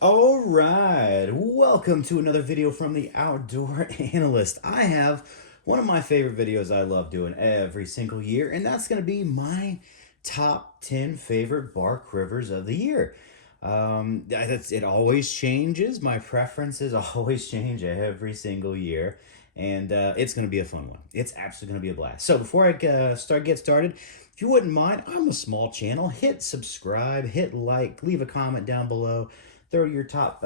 All right, welcome to another video from the Outdoor Analyst. I have one of my favorite videos I love doing every single year, and that's going to be my top 10 favorite bark rivers of the year. It always changes. My preferences always change every single year, and it's going to be a fun one. It's absolutely going to be a blast. So before I get started, if you wouldn't mind, I'm a small channel. Hit subscribe, hit like, leave a comment down below. Throw your top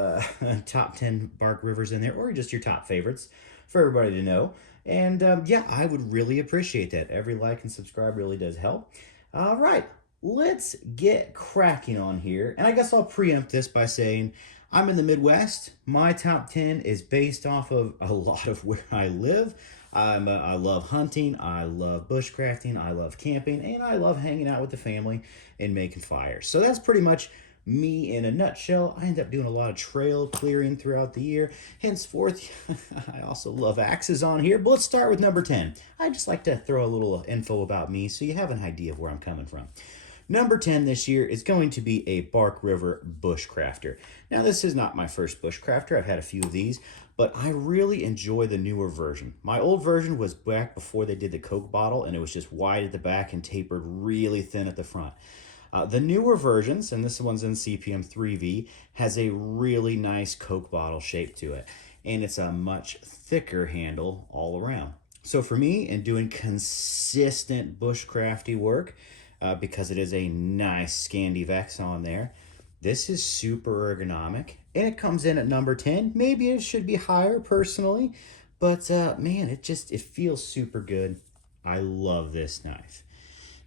top 10 bark rivers in there, or just your top favorites for everybody to know. And yeah, I would really appreciate that. Every like and subscribe really does help. All right, let's get cracking on here. And I guess I'll preempt this by saying I'm in the Midwest. My top 10 is based off of a lot of where I live. I love hunting, I love bushcrafting, I love camping, and I love hanging out with the family and making fires. So that's pretty much me in a nutshell. I end up doing a lot of trail clearing throughout the year. Henceforth, I also love axes on here. But let's start with number 10. I just like to throw a little info about me so you have an idea of where I'm coming from. Number 10 this year is going to be a Bark River Bushcrafter. Now, this is not my first Bushcrafter. I've had a few of these, but I really enjoy the newer version. My old version was back before they did the Coke bottle, and it was just wide at the back and tapered really thin at the front. The newer versions, and this one's in CPM 3V, has a really nice Coke bottle shape to it, and it's a much thicker handle all around. So for me, in doing consistent bushcrafty work, because it is a nice Scandi Vex on there, this is super ergonomic, and it comes in at number 10. Maybe it should be higher personally, but man, it feels super good. I love this knife.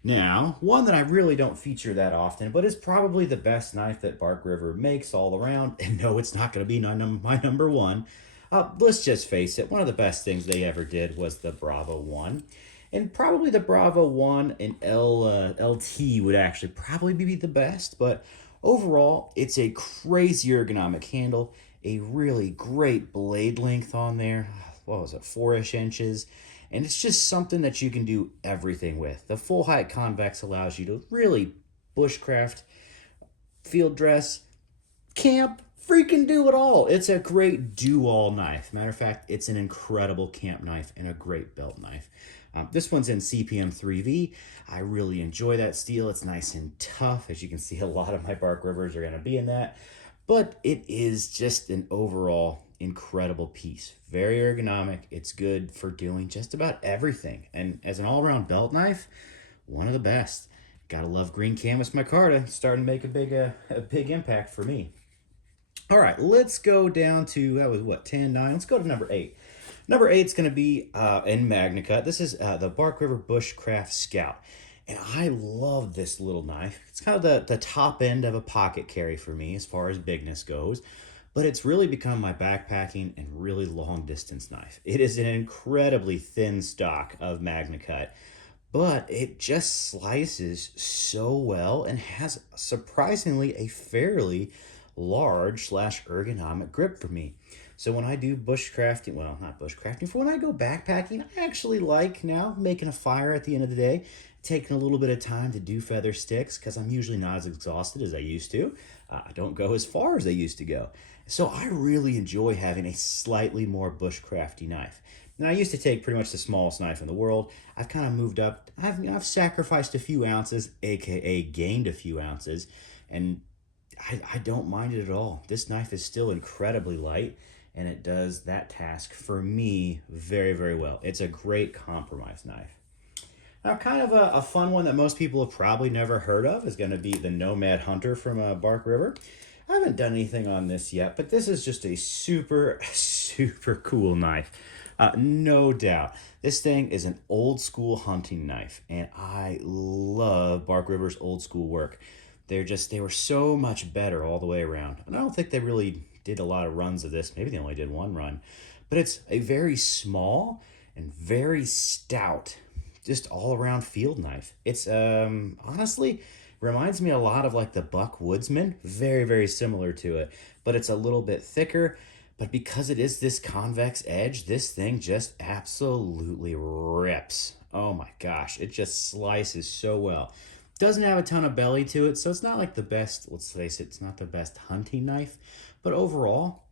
Now, one that I really don't feature that often, but is probably the best knife that Bark River makes all around, and no, it's not going to be my number one. Let's just face it, one of the best things they ever did was the Bravo 1. And probably the Bravo 1 and LT would actually probably be the best, but overall, it's a crazy ergonomic handle, a really great blade length on there. What was it, 4-ish inches? And it's just something that you can do everything with. The full height convex allows you to really bushcraft, field dress, camp, freaking do it all. It's a great do-all knife. Matter of fact, it's an incredible camp knife and a great belt knife. This one's in CPM 3V. I really enjoy that steel. It's nice and tough. As you can see, a lot of my Bark Rivers are going to be in that. But it is just an overall incredible piece. Very ergonomic. It's good for doing just about everything. And as an all-around belt knife, one of the best. Gotta love green canvas micarta. Starting to make a big impact for me. All right, let's go down to, that was what, 10, 9. Let's go to number 8. Number 8 is going to be in MagnaCut. This is the Bark River Bushcraft Scout. And I love this little knife. It's kind of the top end of a pocket carry for me as far as bigness goes. But it's really become my backpacking and really long distance knife. It is an incredibly thin stock of MagnaCut, but it just slices so well and has surprisingly a fairly large slash ergonomic grip for me. So when I do bushcrafting, well, not bushcrafting, for when I go backpacking, I actually like now making a fire at the end of the day, taking a little bit of time to do feather sticks because I'm usually not as exhausted as I used to. I don't go as far as I used to go. So I really enjoy having a slightly more bushcrafty knife. Now, I used to take pretty much the smallest knife in the world. I've kind of moved up. I've sacrificed a few ounces, aka gained a few ounces, and I don't mind it at all. This knife is still incredibly light, and it does that task for me very, very well. It's a great compromise knife. Now, kind of a fun one that most people have probably never heard of is going to be the Nomad Hunter from Bark River. I haven't done anything on this yet, but this is just a super, super cool knife. No doubt. This thing is an old school hunting knife, and I love Bark River's old school work. They were so much better all the way around. And I don't think they really did a lot of runs of this. Maybe they only did one run. But it's a very small and very stout, just all around field knife. It's honestly reminds me a lot of like the Buck Woodsman, very, very similar to it, but it's a little bit thicker. But because it is this convex edge, this thing just absolutely rips. Oh my gosh, it just slices so well. Doesn't have a ton of belly to it, so it's not like the best, let's face it, it's not the best hunting knife. But overall,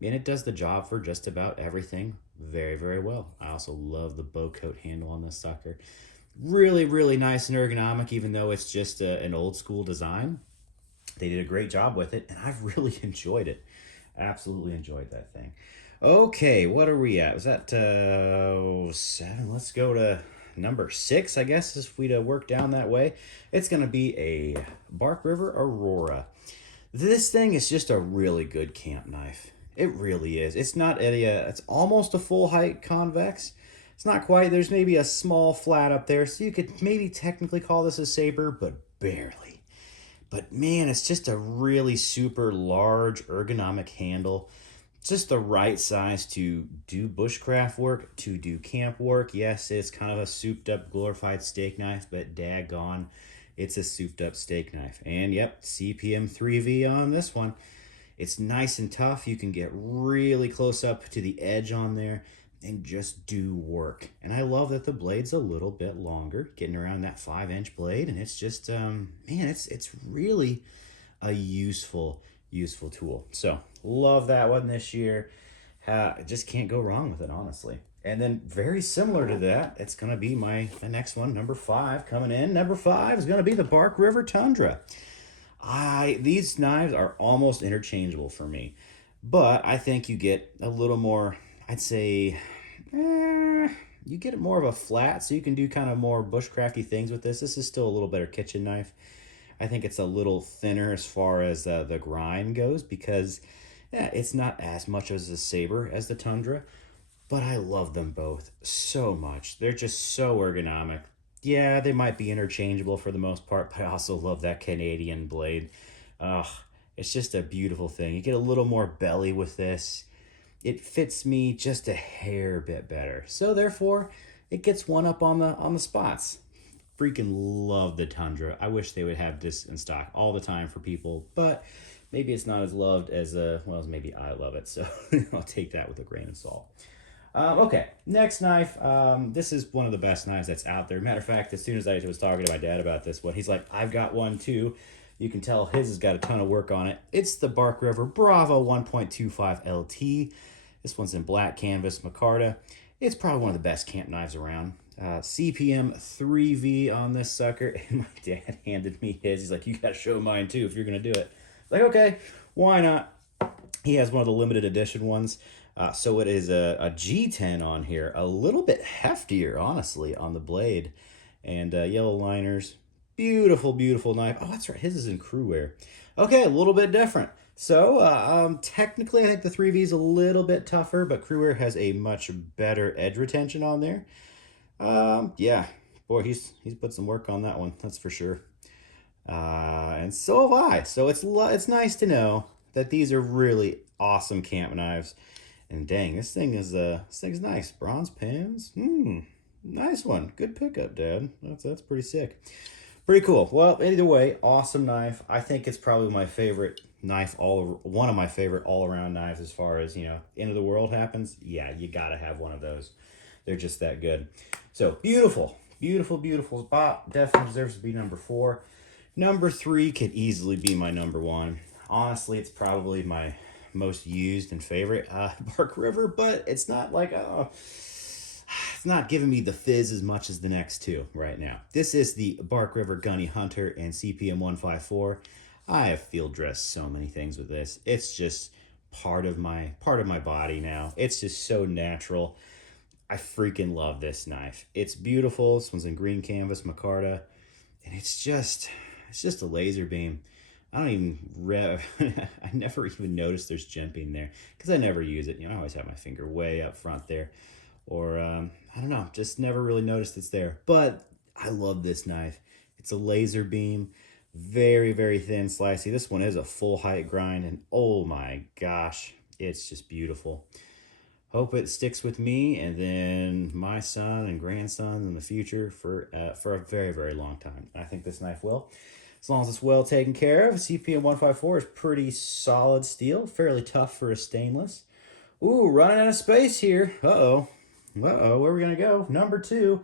and it does the job for just about everything very, very well. I also love the bow coat handle on this sucker. Really, really nice and ergonomic, even though it's just an old school design. They did a great job with it, and I've really enjoyed it. Absolutely enjoyed that thing. Okay, what are we at? Was that 7? Let's go to number 6, I guess, if we'd work down that way. It's going to be a Bark River Aurora. This thing is just a really good camp knife. It really is. It's not it's almost a full height convex. It's not quite. There's maybe a small flat up there, so you could maybe technically call this a saber, but barely. But man, it's just a really super large ergonomic handle. Just the right size to do bushcraft work, to do camp work. Yes, it's kind of a souped up glorified steak knife, but daggone, it's a souped up steak knife. And yep, CPM 3V on this one. It's nice and tough. You can get really close up to the edge on there and just do work. And I love that the blade's a little bit longer, getting around that 5-inch blade. And it's just, man, it's really a useful tool. So love that one this year. Just can't go wrong with it, honestly. And then very similar to that, it's going to be the next one, number 5 coming in. Number 5 is going to be the Bark River Tundra. These knives are almost interchangeable for me, but I think you get a little more, I'd say, you get more of a flat, so you can do kind of more bushcrafty things with this. This is still a little better kitchen knife. I think it's a little thinner as far as the grind goes because, yeah, it's not as much as a saber as the Tundra, but I love them both so much. They're just so ergonomic. Yeah, they might be interchangeable for the most part, but I also love that Canadian blade. Ugh, it's just a beautiful thing. You get a little more belly with this. It fits me just a hair bit better. So therefore, it gets one up on the spots. Freaking love the Tundra. I wish they would have this in stock all the time for people, but maybe it's not as loved as well, maybe I love it. So I'll take that with a grain of salt. Okay, next knife. This is one of the best knives that's out there. Matter of fact, as soon as I was talking to my dad about this one, he's like, I've got one too. You can tell his has got a ton of work on it. It's the Bark River Bravo 1.25 LT. This one's in black canvas micarta. It's probably one of the best camp knives around. CPM 3V on this sucker, and my dad handed me his. He's like, you gotta show mine too if you're gonna do it. Like, okay, why not? He has one of the limited edition ones. So it is a G10 on here, a little bit heftier, honestly, on the blade. And yellow liners. Beautiful, beautiful knife. Oh, that's right. His is in Cruwear. Okay, a little bit different. So technically, I think the 3V is a little bit tougher, but Cruwear has a much better edge retention on there. Yeah, boy, he's put some work on that one. That's for sure. And so have I. So it's nice to know that these are really awesome camp knives. And dang, this thing's nice. Bronze pins. Nice one. Good pickup, Dad. That's pretty sick. Pretty cool. Well, either way, awesome knife. I think it's probably my favorite knife, one of my favorite all-around knives as far as, end of the world happens. Yeah, you gotta have one of those. They're just that good. So beautiful, beautiful, beautiful spot. Definitely deserves to be number 4. Number 3 could easily be my number 1. Honestly, it's probably my most used and favorite Bark River, but it's not like it's not giving me the fizz as much as the next 2 right now. This is the Bark River Gunny Hunter and CPM 154. I have field dressed so many things with this. It's just part of my body now. It's just so natural. I freaking love this knife. It's beautiful. This one's in green canvas micarta, and it's just a laser beam. I don't even I never even noticed there's jimping there because I never use it. I always have my finger way up front there, or I don't know, just never really noticed it's there. But I love this knife. It's a laser beam, very, very thin slicey. This one is a full height grind, and oh my gosh, it's just beautiful. Hope it sticks with me and then my son and grandson in the future for a very, very long time. I think this knife will. As long as it's well taken care of. CPM 154 is pretty solid steel, fairly tough for a stainless. Ooh, running out of space here. Uh-oh. Where are we going to go? Number 2.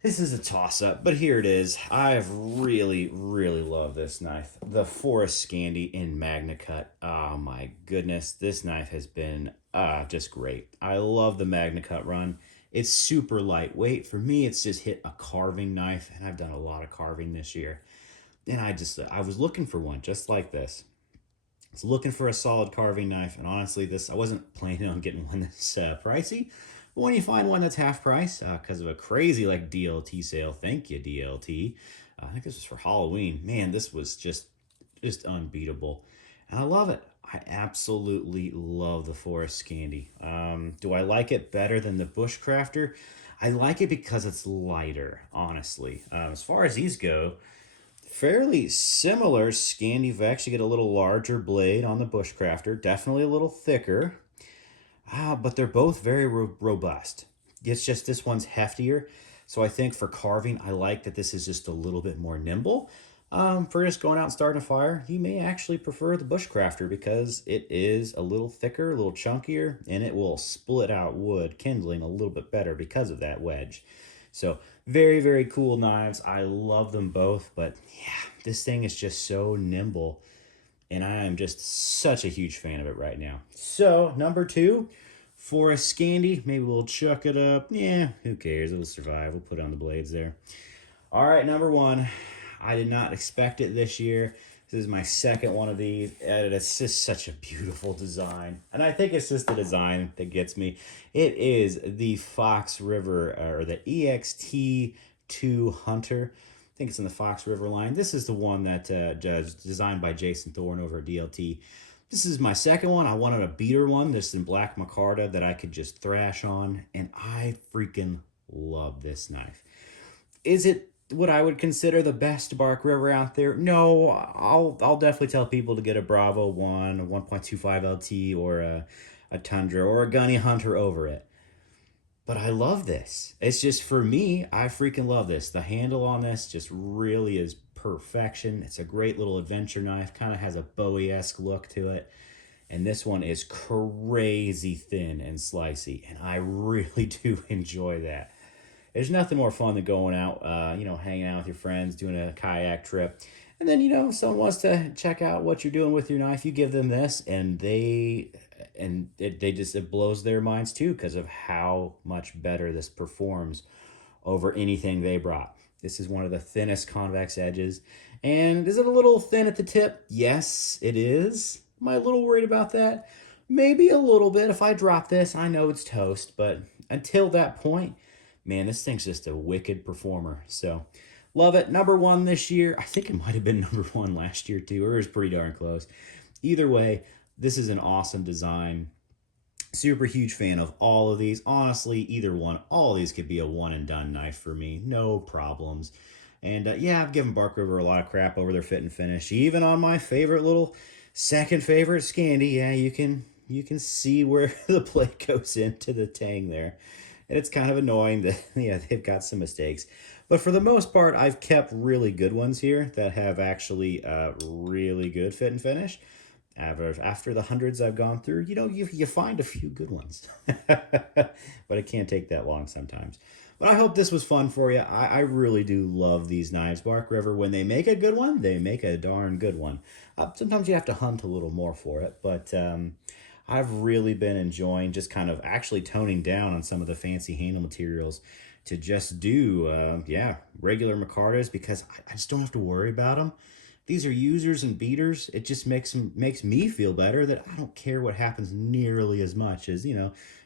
This is a toss-up, but here it is. I've really, really loved this knife. The Forest Scandi in Magna Cut. Oh my goodness, this knife has been just great. I love the Magna Cut run. It's super lightweight. For me, it's just hit a carving knife, and I've done a lot of carving this year. And I was looking for one just like this. I was looking for a solid carving knife, and honestly, I wasn't planning on getting one that's pricey. But when you find one that's half price, because of a crazy like DLT sale, thank you DLT. I think this was for Halloween. Man, this was just unbeatable, and I love it. I absolutely love the Forest Scandi. Do I like it better than the Bushcrafter? I like it because it's lighter, honestly. As far as these go, fairly similar. Scandi, you actually get a little larger blade on the Bushcrafter, definitely a little thicker, but they're both very robust. It's just this one's heftier. So I think for carving, I like that this is just a little bit more nimble. For just going out and starting a fire, you may actually prefer the Bushcrafter because it is a little thicker, a little chunkier, and it will split out wood kindling a little bit better because of that wedge. So very, very cool knives. I love them both, but yeah, this thing is just so nimble, and I am just such a huge fan of it right now. So number two, Forest Scandi. Maybe we'll chuck it up. Yeah, who cares? It'll survive. We'll put on the blades there. All right, number one. I did not expect it this year. This is my second one of these, and it's just such a beautiful design. And I think it's just the design that gets me. It is the Fox River, or the EXT2 Hunter. I think it's in the Fox River line. This is the one that is designed by Jason Thorne over at DLT. This is my second one. I wanted a beater one, this in black micarta that I could just thrash on, and I freaking love this knife. Is it what I would consider the best Bark River out there? No, I'll definitely tell people to get a Bravo 1, a 1.25 LT, or a Tundra, or a Gunny Hunter over it. But I love this. It's just, for me, I freaking love this. The handle on this just really is perfection. It's a great little adventure knife. Kind of has a Bowie-esque look to it. And this one is crazy thin and slicey. And I really do enjoy that. There's nothing more fun than going out, hanging out with your friends, doing a kayak trip. And then, if someone wants to check out what you're doing with your knife, you give them this, and it blows their minds too because of how much better this performs over anything they brought. This is one of the thinnest convex edges. And is it a little thin at the tip? Yes, it is. Am I a little worried about that? Maybe a little bit. If I drop this, I know it's toast, but until that point, man, this thing's just a wicked performer. So, love it. Number one this year. I think it might have been number one last year too, or it was pretty darn close. Either way, this is an awesome design. Super huge fan of all of these. Honestly, either one, all of these could be a one and done knife for me. No problems. And yeah, I've given Bark River a lot of crap over their fit and finish. Even on my favorite little second favorite Scandi, yeah, you can see where the blade goes into the tang there. And it's kind of annoying that, yeah, they've got some mistakes. But for the most part, I've kept really good ones here that have actually really good fit and finish. After the hundreds I've gone through, you find a few good ones. But it can't take that long sometimes. But I hope this was fun for you. I really do love these knives. Bark River, when they make a good one, they make a darn good one. Sometimes you have to hunt a little more for it, but I've really been enjoying just kind of actually toning down on some of the fancy handle materials to just do, regular micartas, because I just don't have to worry about them. These are users and beaters. It just makes me feel better that I don't care what happens nearly as much as,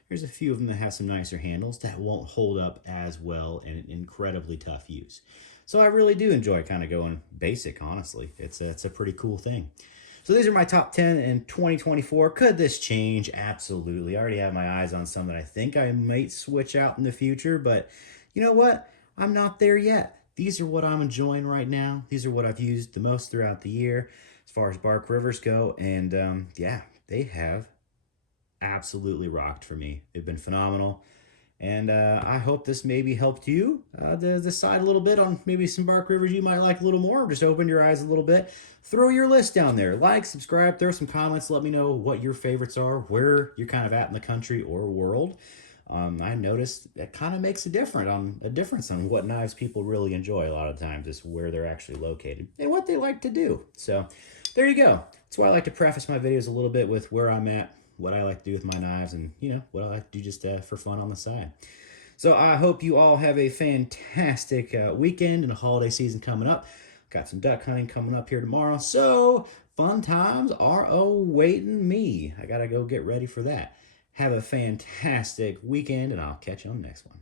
there's a few of them that have some nicer handles that won't hold up as well in incredibly tough use. So I really do enjoy kind of going basic, honestly. It's a pretty cool thing. So these are my top 10 in 2024. Could this change? Absolutely. I already have my eyes on some that I think I might switch out in the future, but you know what? I'm not there yet. These are what I'm enjoying right now. These are what I've used the most throughout the year as far as Bark Rivers go. And yeah, they have absolutely rocked for me. They've been phenomenal. And I hope this maybe helped you to decide a little bit on maybe some Bark Rivers you might like a little more. Just open your eyes a little bit. Throw your list down there. Like, subscribe, throw some comments. Let me know what your favorites are, where you're kind of at in the country or world. I noticed that kind of makes a difference on what knives people really enjoy. A lot of times is where they're actually located and what they like to do. So there you go. That's why I like to preface my videos a little bit with where I'm at, what I like to do with my knives, and what I like to do just for fun on the side. So I hope you all have a fantastic weekend and a holiday season coming up. Got some duck hunting coming up here tomorrow, so fun times are awaiting me. I gotta go get ready for that. Have a fantastic weekend, and I'll catch you on the next one.